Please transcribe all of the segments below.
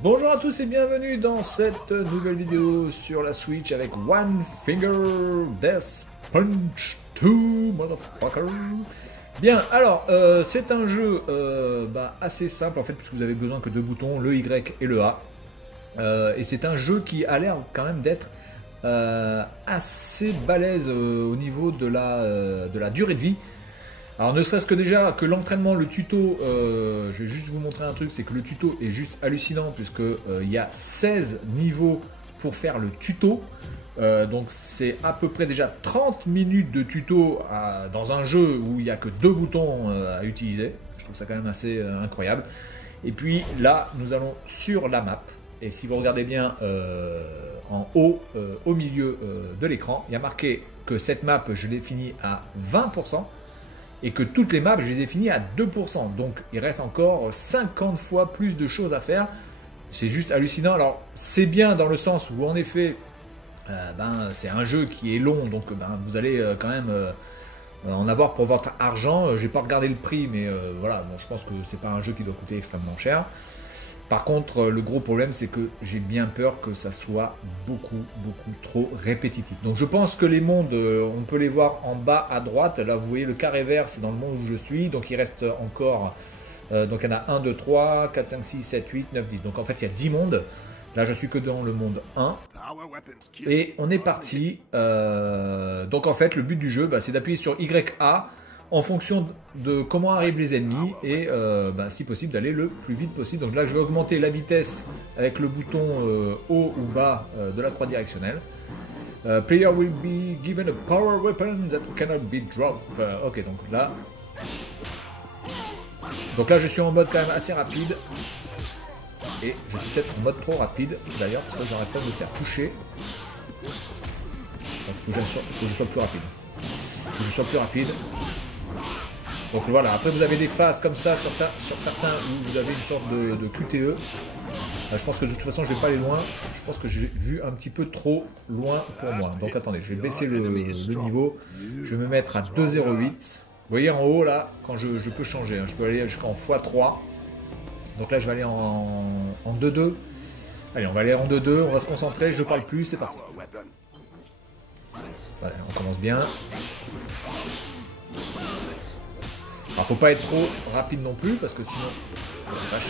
Bonjour à tous et bienvenue dans cette nouvelle vidéo sur la Switch avec One Finger Death Punch 2, motherfucker. Bien, alors, c'est un jeu assez simple en fait, puisque vous avez besoin que deux boutons, le Y et le A. Et c'est un jeu qui a l'air quand même d'être assez balèze au niveau de la durée de vie. Alors ne serait-ce que déjà que l'entraînement, le tuto, je vais juste vous montrer un truc, c'est que le tuto est juste hallucinant puisque il y a 16 niveaux pour faire le tuto. Donc c'est à peu près déjà 30 minutes de tuto dans un jeu où il n'y a que deux boutons à utiliser. Je trouve ça quand même assez incroyable. Et puis là, nous allons sur la map. Et si vous regardez bien en haut, au milieu de l'écran, il y a marqué que cette map, je l'ai finie à 20%. Et que toutes les maps, je les ai finies à 2%. Donc, il reste encore 50 fois plus de choses à faire. C'est juste hallucinant. Alors, c'est bien dans le sens où, en effet, c'est un jeu qui est long. Donc, vous allez quand même en avoir pour votre argent. Je n'ai pas regardé le prix, mais voilà. Bon, je pense que c'est pas un jeu qui doit coûter extrêmement cher. Par contre, le gros problème, c'est que j'ai bien peur que ça soit beaucoup trop répétitif. Donc je pense que les mondes, on peut les voir en bas à droite. Là, vous voyez le carré vert, c'est dans le monde où je suis. Donc il reste encore, donc il y en a 1, 2, 3, 4, 5, 6, 7, 8, 9, 10. Donc en fait, il y a 10 mondes. Là, je suis que dans le monde 1. Et on est parti. Donc en fait, le but du jeu, c'est d'appuyer sur YA en fonction de comment arrivent les ennemis et si possible d'aller le plus vite possible. Donc là je vais augmenter la vitesse avec le bouton haut ou bas de la croix directionnelle. Player will be given a power weapon that cannot be dropped. Ok, donc là je suis en mode quand même assez rapide et je suis peut-être en mode trop rapide d'ailleurs parce que j'arrête pas de me faire toucher. Donc il faut que je sois plus rapide. Donc voilà, après vous avez des phases comme ça sur certains où vous avez une sorte de QTE. Je pense que de toute façon je vais pas aller loin. Je pense que j'ai vu un petit peu trop loin pour moi. Donc attendez, je vais baisser le niveau. Je vais me mettre à 2,08. Vous voyez en haut là, quand je peux changer. Je peux aller jusqu'en x3. Donc là je vais aller en 2,2. Allez, on va aller en 2,2. On va se concentrer. Je parle plus. C'est parti. Allez, on commence bien. Alors faut pas être trop rapide non plus parce que sinon... Oh, la vache.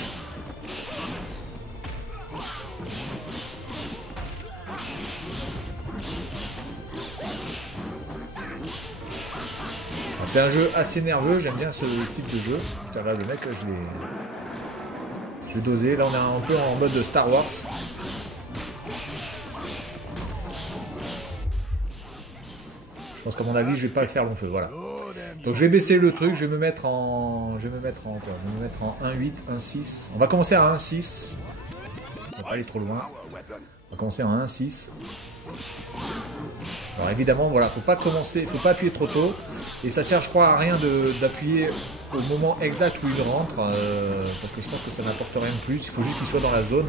C'est un jeu assez nerveux, j'aime bien ce type de jeu. Putain là le mec je vais doser, là on est un peu en mode Star Wars. Je pense qu'à mon avis je vais pas le faire long feu, voilà. Donc je vais baisser le truc, je vais me mettre en 1.8, 1.6. On va commencer à 1.6. On va pas aller trop loin. On va commencer en 1.6. Alors évidemment, voilà, faut pas appuyer trop tôt. Et ça sert, je crois, à rien d'appuyer au moment exact où il rentre, parce que je pense que ça n'apporte rien de plus. Il faut juste qu'il soit dans la zone.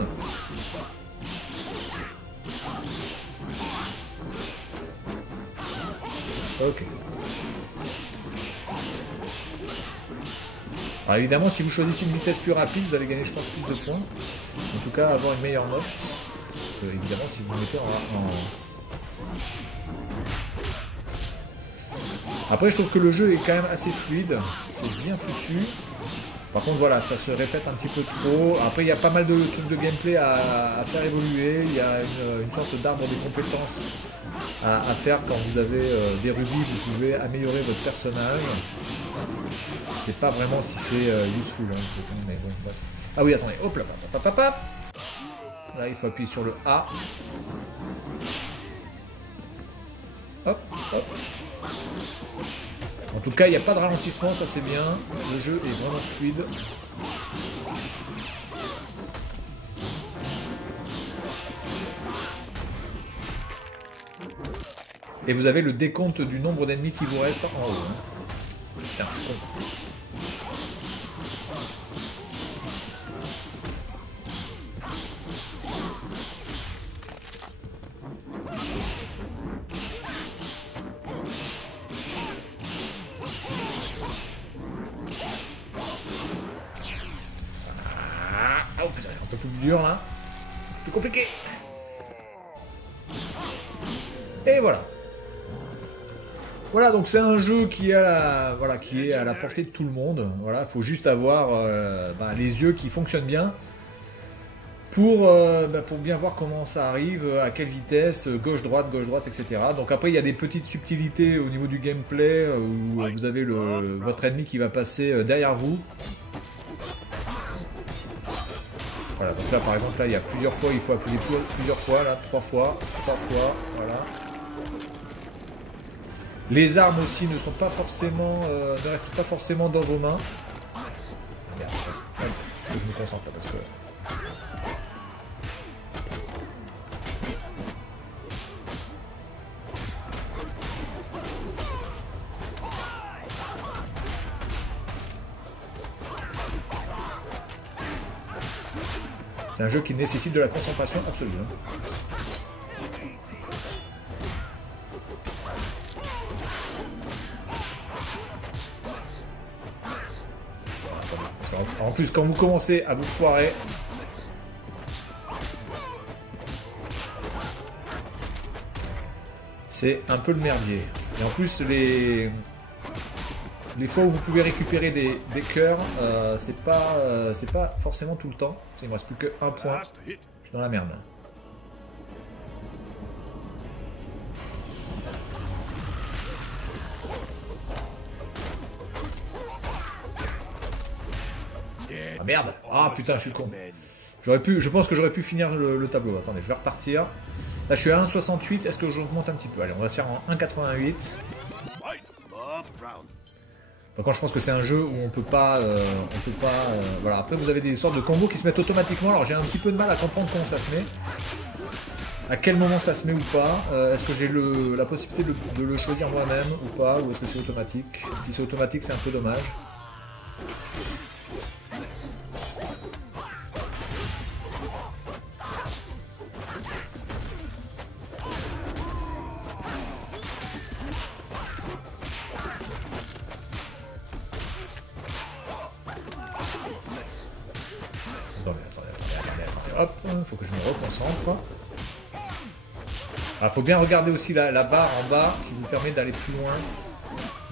Ok. Alors évidemment, si vous choisissez une vitesse plus rapide, vous allez gagner, je pense, plus de points. En tout cas, avoir une meilleure note. Évidemment, si vous mettez en... Après, je trouve que le jeu est quand même assez fluide. C'est bien foutu. Par contre, voilà, ça se répète un petit peu trop. Après, il y a pas mal de trucs de gameplay à faire évoluer. Il y a une sorte d'arbre des compétences à faire quand vous avez des rubis. Vous pouvez améliorer votre personnage. Je sais pas vraiment si c'est useful, hein, mais bon, bref. Ah oui, attendez, hop là, hop. Là, il faut appuyer sur le A. Hop. En tout cas, il n'y a pas de ralentissement, ça c'est bien. Le jeu est vraiment fluide. Et vous avez le décompte du nombre d'ennemis qui vous reste en haut. Hein. Putain, dur là. Plus compliqué. Et voilà. Voilà, donc c'est un jeu qui est à la portée de tout le monde. Voilà, faut juste avoir les yeux qui fonctionnent bien pour bien voir comment ça arrive, à quelle vitesse, gauche-droite, etc. Donc après, il y a des petites subtilités au niveau du gameplay où vous avez votre ennemi qui va passer derrière vous. Voilà, donc là par exemple, là il y a plusieurs fois, il faut appuyer plusieurs fois, là, 3 fois, voilà. Les armes aussi ne sont pas forcément, ne restent pas forcément dans vos mains. Ah, merde, je me concentre là parce que... C'est un jeu qui nécessite de la concentration absolue. En plus, quand vous commencez à vous foirer, c'est un peu le merdier. Et en plus, les fois où vous pouvez récupérer des cœurs, c'est pas forcément tout le temps. Il me reste plus que 1 point. Je suis dans la merde. Ah merde! Ah putain, je suis con. Je pense que j'aurais pu finir le tableau. Attendez, je vais repartir. Là, je suis à 1,68. Est-ce que je remonte un petit peu? Allez, on va se faire en 1,88. Donc, je pense que c'est un jeu où on peut pas, voilà. Après, vous avez des sortes de combos qui se mettent automatiquement. Alors, j'ai un petit peu de mal à comprendre comment ça se met. À quel moment ça se met ou pas. Est-ce que j'ai la possibilité de le choisir moi-même ou pas? Ou est-ce que c'est automatique? Si c'est automatique, c'est un peu dommage. Attendez, hop, faut que je me reconcentre. Il faut bien regarder aussi la barre en bas qui vous permet d'aller plus loin,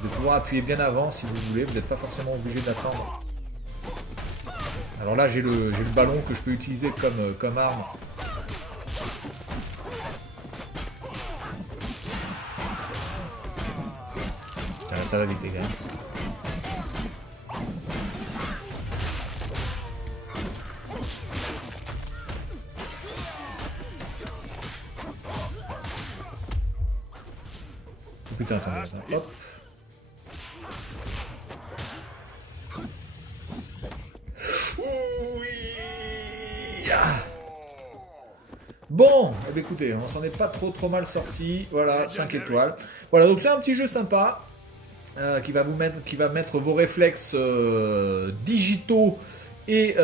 de pouvoir appuyer bien avant si vous voulez, vous n'êtes pas forcément obligé d'attendre. Alors là j'ai le ballon que je peux utiliser comme arme. Là, ça va vite les gars. Putain, attendez, hop. Bon, eh bien, écoutez, on s'en est pas trop mal sorti. Voilà, 5 étoiles. Voilà, donc c'est un petit jeu sympa qui va mettre vos réflexes digitaux et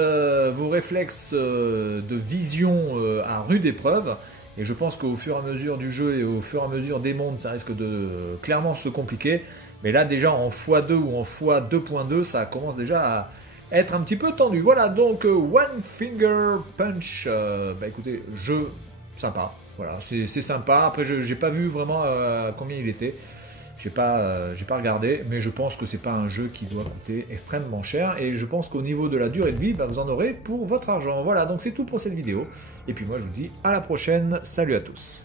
vos réflexes de vision à rude épreuve. Et je pense qu'au fur et à mesure du jeu et au fur et à mesure des mondes, ça risque de clairement se compliquer. Mais là, déjà en x2 ou en x2.2, ça commence déjà à être un petit peu tendu. Voilà, donc One Finger Punch. Écoutez, jeu sympa. Voilà, c'est sympa. Après, j'ai pas vu vraiment combien il était. J'ai pas regardé, mais je pense que c'est pas un jeu qui doit coûter extrêmement cher. Et je pense qu'au niveau de la durée de vie, vous en aurez pour votre argent. Voilà, donc c'est tout pour cette vidéo. Et puis moi, je vous dis à la prochaine. Salut à tous.